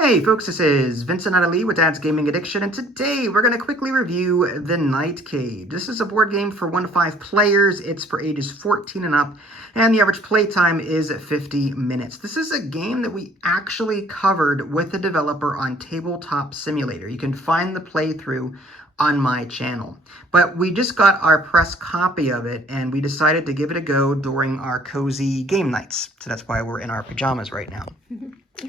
Hey folks, this is Vincent Lee with Dad's Gaming Addiction, and today we're going to quickly review The Night Cage. This is a board game for 1 to 5 players. It's for ages 14 and up, and the average play time is 50 minutes. This is a game that we actually covered with the developer on Tabletop Simulator. You can find the playthrough on my channel. But we just got our press copy of it, and we decided to give it a go during our cozy game nights. So that's why we're in our pajamas right now.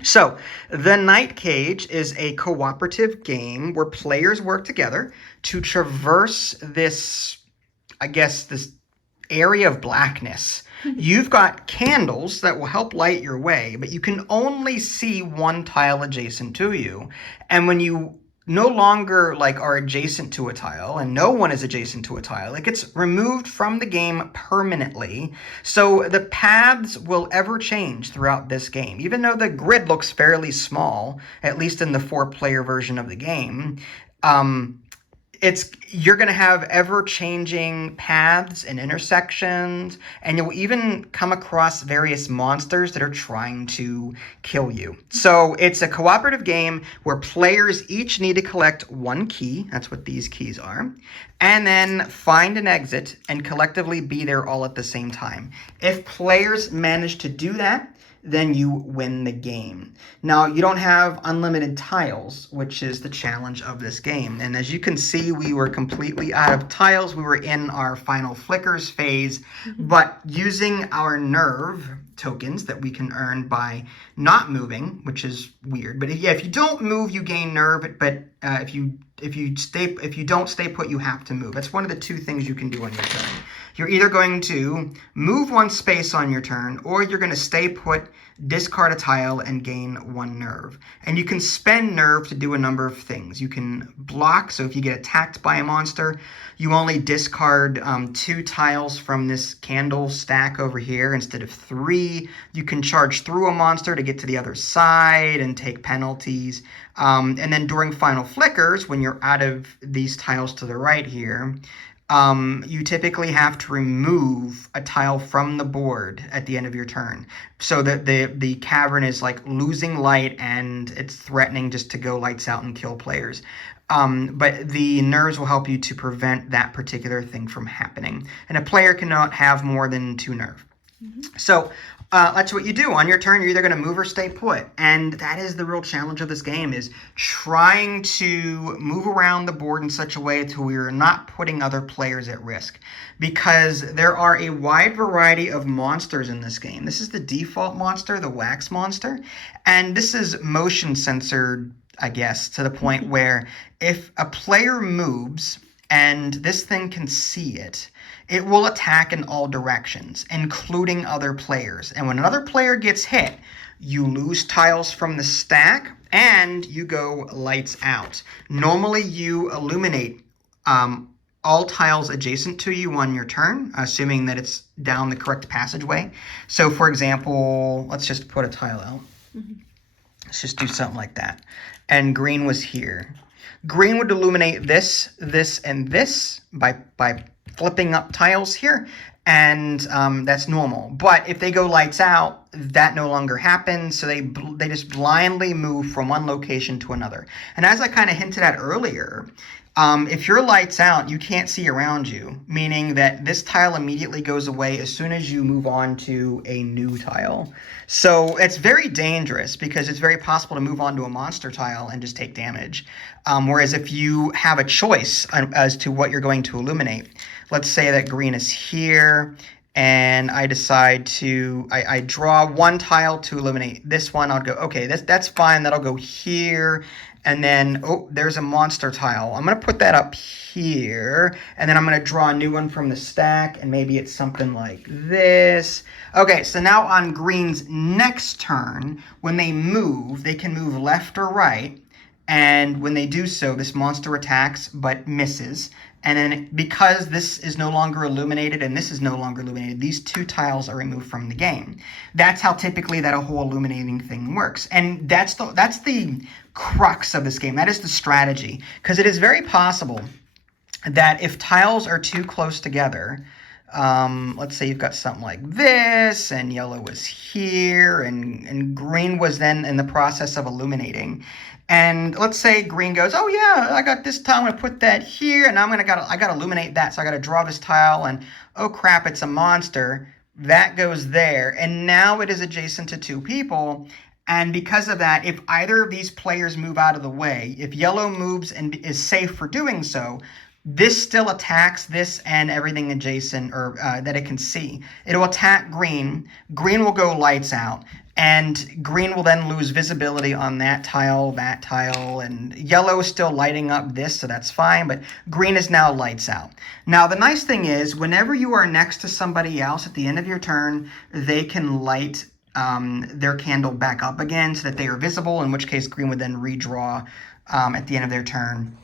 So, The Night Cage is a cooperative game where players work together to traverse this, this area of blackness. You've got candles that will help light your way, but you can only see one tile adjacent to you. And when you no longer are adjacent to a tile, and no one is adjacent to a tile, it gets removed from the game permanently. So the paths will ever change throughout this game. Even though the grid looks fairly small, at least in the 4-player version of the game, you're going to have ever-changing paths and intersections, and you'll even come across various monsters that are trying to kill you. So it's a cooperative game where players each need to collect one key, that's what these keys are, and then find an exit and collectively be there all at the same time. If players manage to do that, then you win the game. Now, you don't have unlimited tiles, which is the challenge of this game. And as you can see, we were completely out of tiles. We were in our final flickers phase, but using our nerve tokens that we can earn by not moving, which is weird. But if you don't move, you gain nerve. But if you don't stay put, you have to move. That's one of the 2 things you can do on your turn. You're either going to move 1 space on your turn, or you're going to stay put, discard a tile, and gain 1 nerve. And you can spend nerve to do a number of things. You can block, so if you get attacked by a monster, you only discard 2 tiles from this candle stack over here instead of 3. You can charge through a monster to get to the other side and take penalties. And then during final flickers, when you're out of these tiles to the right here, you typically have to remove a tile from the board at the end of your turn, so that the cavern is losing light and it's threatening just to go lights out and kill players. But the nerves will help you to prevent that particular thing from happening. And a player cannot have more than 2 nerve. So that's what you do. On your turn, you're either going to move or stay put. And that is the real challenge of this game, is trying to move around the board in such a way to where you're not putting other players at risk. Because there are a wide variety of monsters in this game. This is the default monster, the wax monster. And this is motion censored, to the point where if a player moves and this thing can see it, it will attack in all directions, including other players. And when another player gets hit, you lose tiles from the stack and you go lights out. Normally, you illuminate all tiles adjacent to you on your turn, assuming that it's down the correct passageway. So, for example, let's just put a tile out. Let's just do something like that. And green was here. Green would illuminate this, this, and this by flipping up tiles here, and that's normal. But if they go lights out, that no longer happens, so they just blindly move from one location to another. And as I kind of hinted at earlier, if you're lights out, you can't see around you, meaning that this tile immediately goes away as soon as you move on to a new tile. So it's very dangerous because it's very possible to move on to a monster tile and just take damage. Whereas if you have a choice as to what you're going to illuminate, let's say that green is here, and I decide to, I draw 1 tile to illuminate this one. I'll go, okay, that's fine. That'll go here. And then, oh, there's a monster tile. I'm going to put that up here. And then I'm going to draw a new one from the stack. And maybe it's something like this. Okay, so now on green's next turn, when they move, they can move left or right. And when they do so, this monster attacks but misses. And then because this is no longer illuminated and this is no longer illuminated, these 2 tiles are removed from the game. That's how typically that whole illuminating thing works. And that's the crux of this game. That is the strategy. Because it is very possible that if tiles are too close together, Let's say you've got something like this, and yellow was here, and green was then in the process of illuminating. And let's say green goes, oh yeah, I got this tile, I'm gonna put that here, and I gotta illuminate that, so I gotta draw this tile, and oh crap, it's a monster. That goes there, and now it is adjacent to two people. And because of that, if either of these players move out of the way, if yellow moves and is safe for doing so, this still attacks this and everything adjacent or that it can see. It'll attack green. Green will go lights out. And green will then lose visibility on that tile, and yellow is still lighting up this, so that's fine, but green is now lights out. Now, the nice thing is, whenever you are next to somebody else at the end of your turn, they can light their candle back up again so that they are visible, in which case green would then redraw at the end of their turn.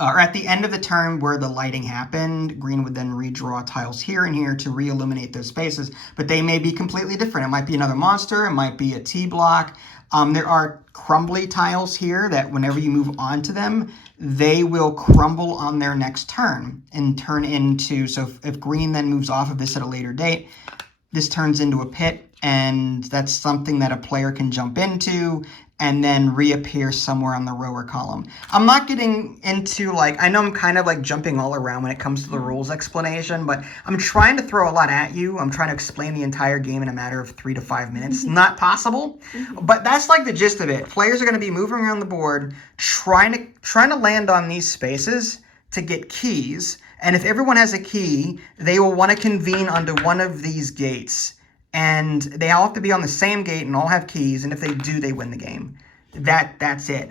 Or at the end of the turn where the lighting happened, green would then redraw tiles here and here to re-illuminate those spaces, but they may be completely different. It might be another monster, it might be a T block. There are crumbly tiles here that whenever you move onto them, they will crumble on their next turn and turn into, so if green then moves off of this at a later date, this turns into a pit, and that's something that a player can jump into and then reappear somewhere on the row or column. I'm not getting into, like, I know I'm kind of like jumping all around when it comes to the rules explanation, but I'm trying to throw a lot at you. I'm trying to explain the entire game in a matter of 3 to 5 minutes. Not possible, but that's like the gist of it. Players are going to be moving around the board, trying to land on these spaces to get keys. And if everyone has a key, they will want to convene onto one of these gates. And they all have to be on the same gate and all have keys. And if they do, they win the game. That's it.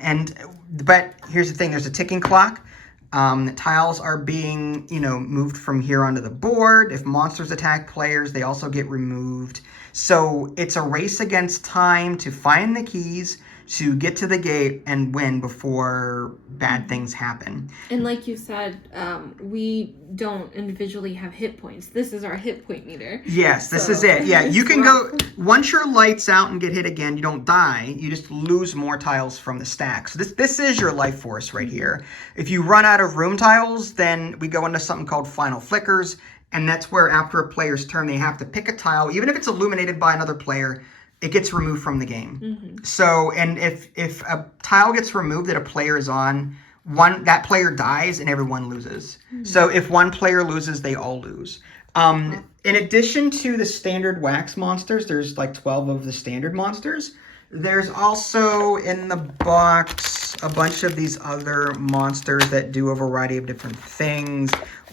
But here's the thing. There's a ticking clock. Tiles are being, moved from here onto the board. If monsters attack players, they also get removed. So it's a race against time to find the keys, to get to the gate and win before bad things happen. And like you said, we don't individually have hit points. This is our hit point meter. Yes, this is it. Yeah, you can go, once your lights out and get hit again, you don't die. You just lose more tiles from the stack. So this is your life force right here. If you run out of room tiles, then we go into something called final flickers. And that's where after a player's turn, they have to pick a tile. Even if it's illuminated by another player, it gets removed from the game. Mm-hmm. So, and if a tile gets removed that a player is on, that player dies and everyone loses. Mm-hmm. So if one player loses, they all lose. In addition to the standard wax monsters, there's like 12 of the standard monsters. There's also in the box a bunch of these other monsters that do a variety of different things.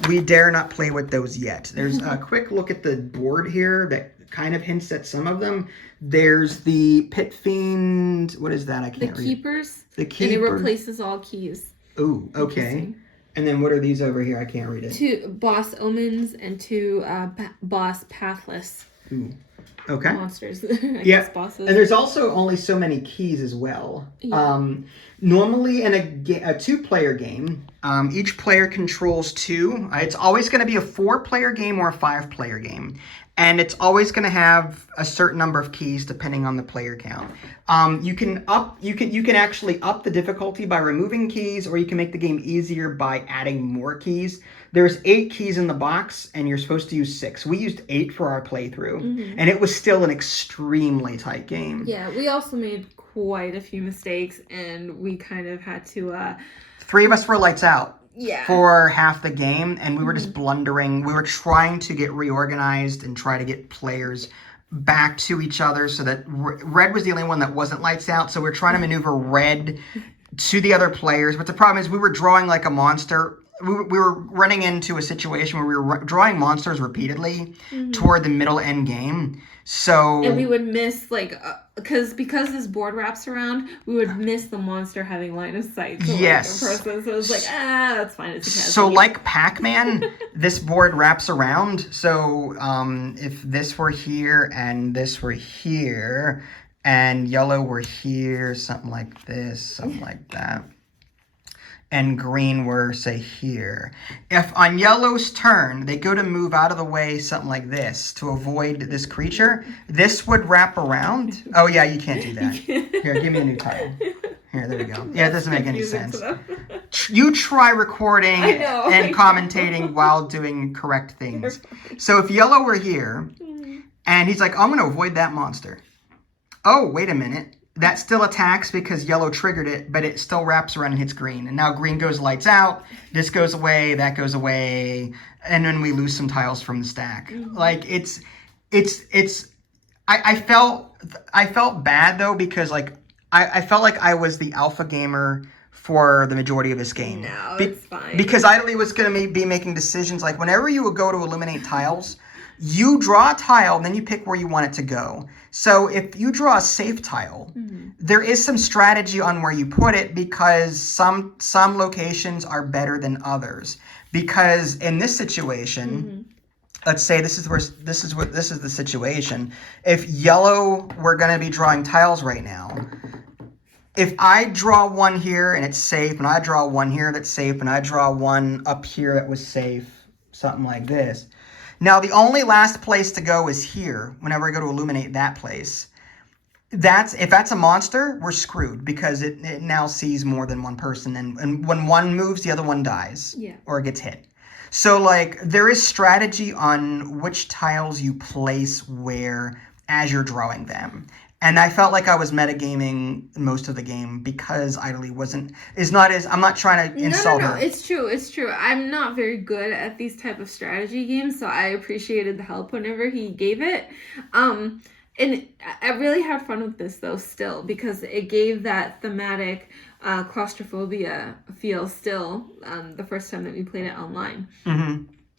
We dare not play with those yet. There's a quick look at the board here that kind of hints at some of them. There's the Pit Fiend. What is that? I can't read. The Keepers. The Keepers. And it replaces all keys. Ooh, okay. And then what are these over here? I can't read it. 2 Boss Omens and 2 Boss Pathless. Ooh. Okay. Monsters. Yeah. Bosses. And there's also only so many keys as well. Yeah. Normally in a 2-player game, each player controls 2. It's always going to be a 4-player game or a 5-player game. And it's always going to have a certain number of keys depending on the player count. You can actually up the difficulty by removing keys, or you can make the game easier by adding more keys. There's 8 keys in the box, and you're supposed to use 6. We used 8 for our playthrough, and it was still an extremely tight game. Yeah, we also made quite a few mistakes, and we kind of had to... 3 of us were lights out. Yeah. For half the game, and we were just blundering. We were trying to get reorganized and try to get players back to each other so that red was the only one that wasn't lights out. So we were trying to maneuver red to the other players. But the problem is we were drawing like a monster. We were running into a situation where we were drawing monsters repeatedly toward the middle end game. So and we would miss because this board wraps around, we would miss the monster having line of sight. To, yes. A person. So it was that's fine. It's a so like Pac-Man, this board wraps around. So if this were here and this were here and yellow were here, something like this, something like that, and green were, say, here. If on yellow's turn, they go to move out of the way, something like this, to avoid this creature, this would wrap around. Oh, yeah, you can't do that. Here, give me a new tile. Here, there we go. Yeah, it doesn't make any sense. You try recording I know, and I know. commentating while doing correct things. So if yellow were here, and he's like, I'm going to avoid that monster. Oh, wait a minute. That still attacks because yellow triggered it, but it still wraps around and hits green. And now green goes lights out. This goes away. That goes away. And then we lose some tiles from the stack. Like I felt bad though, because like I felt like I was the alpha gamer for the majority of this game. No, it's fine. Because Idly was going to be making decisions like whenever you would go to eliminate tiles, you draw a tile and then you pick where you want it to go. So if you draw a safe tile, there is some strategy on where you put it, because some locations are better than others. Because in this situation, let's say this is the situation. If yellow were going to be drawing tiles right now, if I draw one here and it's safe, and I draw one here that's safe, and I draw one up here that was safe, something like this. Now, the only last place to go is here, whenever I go to illuminate that place. If that's a monster, we're screwed, because it now sees more than one person, and when one moves, the other one dies. Yeah. Or gets hit. So, like, there is strategy on which tiles you place where as you're drawing them. And I felt like I was metagaming most of the game because Idly I'm not trying to insult her. No, it's true. I'm not very good at these type of strategy games, so I appreciated the help whenever he gave it. And I really had fun with this though still, because it gave that thematic claustrophobia feel still the first time that we played it online.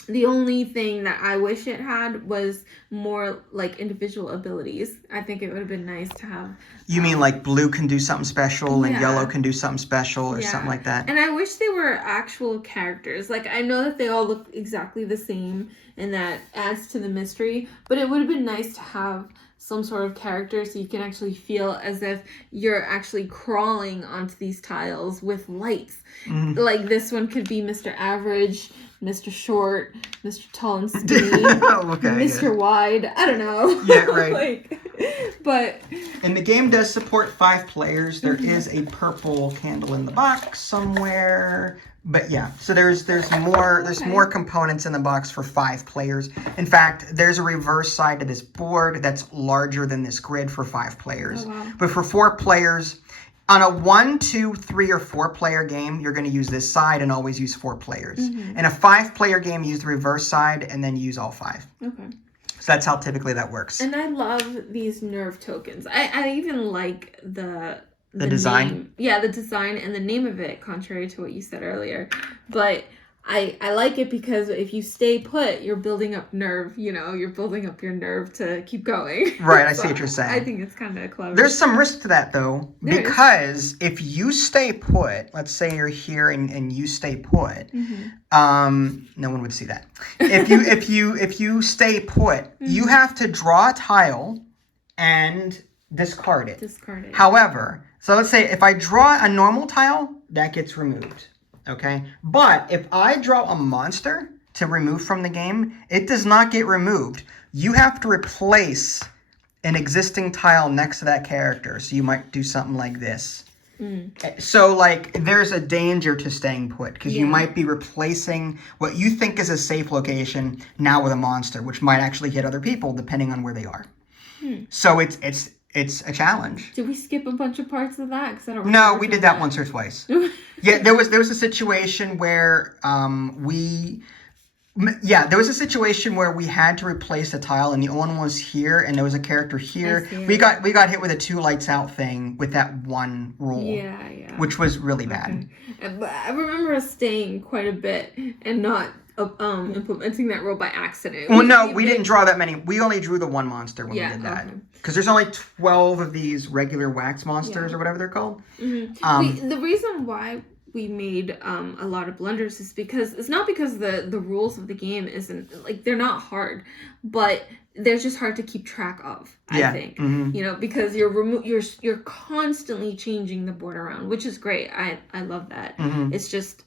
The only thing that I wish it had was more like individual abilities. I think it would have been nice to have. You mean like blue can do something special and yellow can do something special or something like that? And I wish they were actual characters. Like, I know that they all look exactly the same and that adds to the mystery, but it would have been nice to have some sort of character so you can actually feel as if you're actually crawling onto these tiles with lights. Like, this one could be Mr. Average, Mr. Short, Mr. Tall and Skinny, Mr. Wide. I don't know. Yeah, right. But and the game does support 5 players. There is a purple candle in the box somewhere. But yeah, so there's more components in the box for 5 players. In fact, there's a reverse side to this board that's larger than this grid for 5 players. Oh, wow. But for 4 players, on a 1, 2, 3, or 4 player game, you're going to use this side and always use 4 players. In a 5 player game, use the reverse side and then use all 5. Okay. So that's how typically that works. And I love these nerve tokens. I even like the design. Name. Yeah, the design and the name of it, contrary to what you said earlier. But I like it because if you stay put, you're building up nerve, you're building up your nerve to keep going. Right, I see what you're saying. I think it's kind of clever. There's some risk to that though, because if you stay put, let's say you're here and you stay put, no one would see that. If you stay put, you have to draw a tile and discard it. However, so let's say if I draw a normal tile, that gets removed. Okay, but if I draw a monster to remove from the game, it does not get removed. You have to replace an existing tile next to that character. So you might do something like this. So like there's a danger to staying put, because you might be replacing what you think is a safe location now with a monster, which might actually hit other people depending on where they are. So it's a challenge. Did we skip a bunch of parts of that? 'Cause I don't No, we did that once or twice. Yeah, there was a situation where we had to replace a tile, and the one was here, and there was a character here. We got hit with a 2 lights out thing with that one rule, which was really bad. But I remember us staying quite a bit and not implementing that rule by accident. Well, no, we didn't draw that many. We only drew the one monster when we did that. Because there's only 12 of these regular wax monsters or whatever they're called. The reason why we made a lot of blunders is because it's not because the rules of the game isn't like they're not hard, but they're just hard to keep track of. I think because you're constantly changing the board around, which is great. I love that. It's just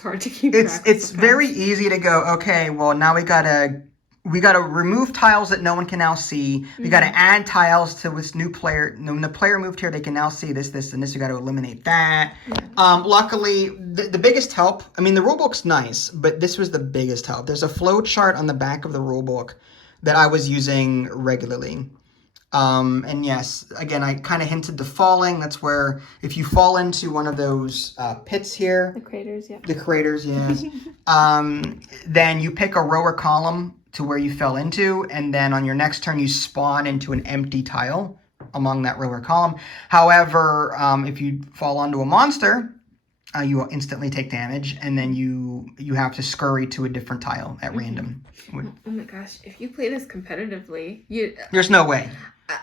hard to keep track. It's very easy to go. Okay, well now we gotta we got to remove tiles that no one can now see. We got to add tiles to this new player. When the player moved here, they can now see this, this, and this. We got to eliminate that. Luckily, the biggest help, I mean, the rulebook's nice, but this was the biggest help. There's a flow chart on the back of the rulebook that I was using regularly. And yes, again, I kind of hinted to falling. That's where if you fall into one of those pits here. The craters, yeah. The craters, yes. Then you pick a row or column to where you fell into, and then on your next turn, you spawn into an empty tile among that row or column. However, if you fall onto a monster, you will instantly take damage, and then you have to scurry to a different tile at random. Oh my gosh, if you play this competitively, there's no way.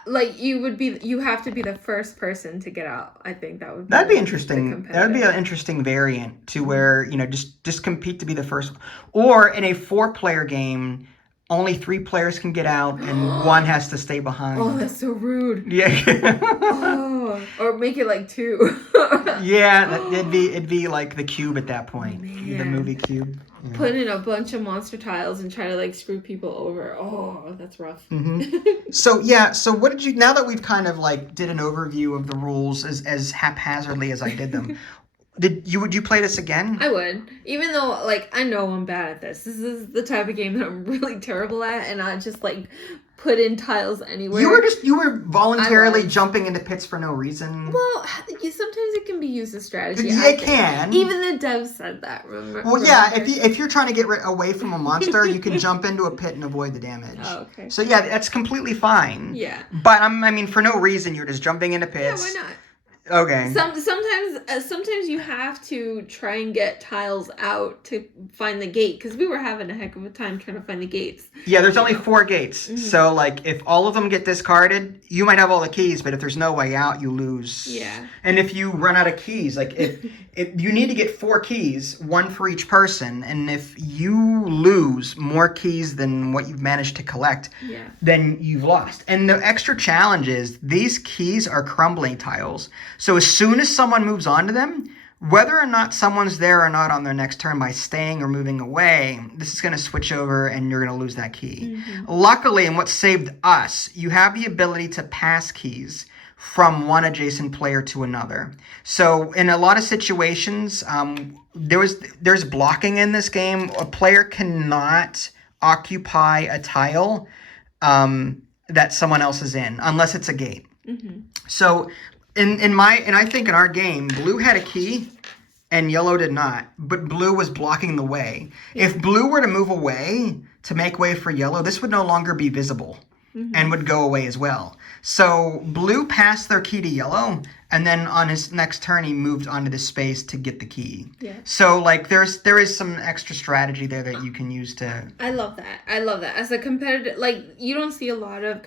Like you have to be the first person to get out. I think that'd be interesting. That would be an interesting variant to where just compete to be the first. Or in a 4-player game, only 3 players can get out and 1 has to stay behind. Oh, that's so rude. Yeah. Or make it like 2. Yeah, it'd be like the Cube at that point. Man. The movie Cube. Yeah. Put in a bunch of monster tiles and try to like screw people over. Oh, that's rough. So what did you, now that we've kind of like did an overview of the rules as haphazardly as I did them, would you play this again? I would. Even though like I know I'm bad at this. This is the type of game that I'm really terrible at, and I just like put in tiles anywhere. You were voluntarily jumping into pits for no reason. Well, sometimes it can be used as strategy. It can. Even the devs said that. Remember? Well, yeah. If you're trying to get away from a monster, you can jump into a pit and avoid the damage. Oh, okay. So yeah, that's completely fine. Yeah. But I mean, for no reason, you're just jumping into pits. Yeah, why not? Okay. Sometimes you have to try and get tiles out to find the gate, because we were having a heck of a time trying to find the gates. Yeah, there's only 4 gates. So like if all of them get discarded, you might have all the keys, but if there's no way out, you lose. Yeah. And if you run out of keys, like if you need to get 4 keys, 1 for each person, and if you lose more keys than what you've managed to collect, then you've lost. And the extra challenge is these keys are crumbling tiles. So as soon as someone moves on to them, whether or not someone's there or not on their next turn by staying or moving away, this is going to switch over and you're going to lose that key. Luckily, and what saved us, you have the ability to pass keys from one adjacent player to another. So in a lot of situations, there's blocking in this game. A player cannot occupy a tile that someone else is in unless it's a gate. So I think in our game, blue had a key and yellow did not, but blue was blocking the way. If blue were to move away to make way for yellow, this would no longer be visible and would go away as well. So blue passed their key to yellow, and then on his next turn, he moved onto the space to get the key. Yeah. So like there is some extra strategy there that you can use to. I love that. As a competitive, like you don't see a lot of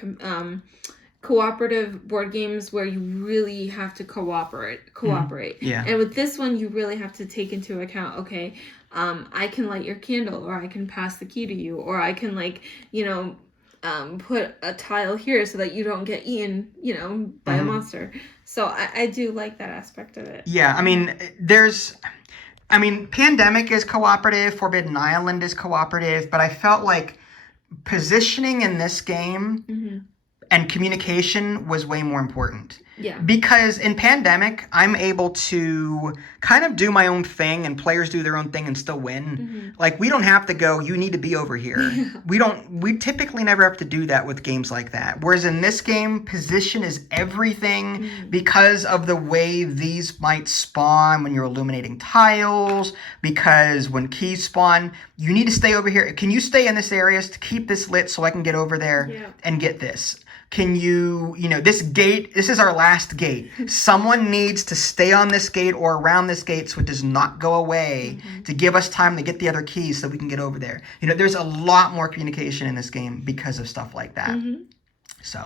cooperative board games where you really have to cooperate. Yeah. And with this one, you really have to take into account, okay, I can light your candle, or I can pass the key to you, or I can put a tile here so that you don't get eaten, by a monster. So I do like that aspect of it. Yeah, I mean, Pandemic is cooperative, Forbidden Island is cooperative, but I felt like positioning in this game and communication was way more important. Yeah. Because in Pandemic, I'm able to kind of do my own thing and players do their own thing and still win. Like, we don't have to go, you need to be over here. Yeah. We typically never have to do that with games like that. Whereas in this game, position is everything because of the way these might spawn when you're illuminating tiles, because when keys spawn, you need to stay over here. Can you stay in this area to keep this lit so I can get over there and get this? Can you this gate, this is our last gate. Someone needs to stay on this gate or around this gate so it does not go away to give us time to get the other keys so we can get over there. There's a lot more communication in this game because of stuff like that. So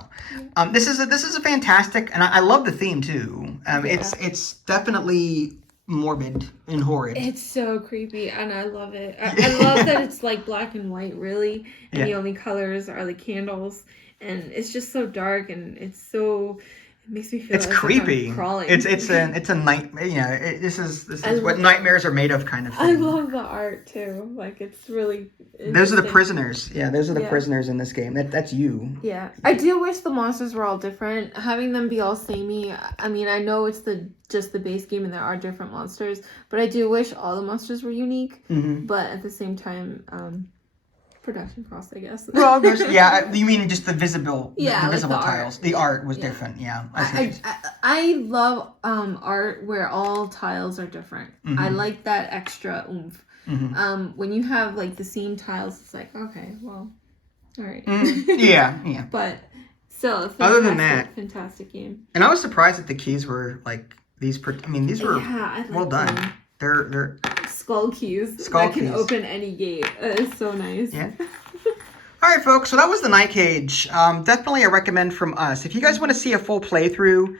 this is a fantastic, and I love the theme too. It's definitely morbid and horrid. It's so creepy, and I love it. I love that it's like black and white, really, and the only colors are the candles. And it's just so dark, and it's so makes me feel It's as if creepy. I'm crawling. It's a nightmare. You know, this is what love- nightmares are made of, kind of I thing. love the art too. Like it's really. Those are the interesting. prisoners. Yeah, those are the Yeah. prisoners in this game. That's you. Yeah, I do wish the monsters were all different. Having them be all samey. I mean, I know it's just the base game and there are different monsters, but I do wish all the monsters were unique. Mm-hmm. But at the same time, production cost, I guess. Well, you mean just the visible, Yeah, the like visible the art. tiles. The art was Yeah. different. Yeah, I love art where all tiles are different. Mhm. I like that extra oomph. Mhm. When you have like the same tiles, it's like okay, well, all right. Yeah. But still, Other than that, fantastic game. and I was surprised that the keys were like these. I mean, these were I like well done. them. They're Skull keys Skull that can keys. open any gate. It's so nice. Yeah. All right, folks. So that was the Night Cage. Definitely a recommend from us. If you guys want to see a full playthrough,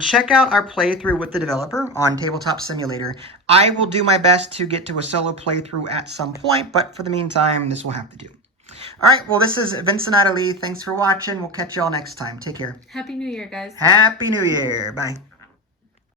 check out our playthrough with the developer on Tabletop Simulator. I will do my best to get to a solo playthrough at some point, but for the meantime, this will have to do. All right. Well, this is Vincent Adelie. Thanks for watching. We'll catch you all next time. Take care. Happy New Year, guys. Happy New Year. Bye.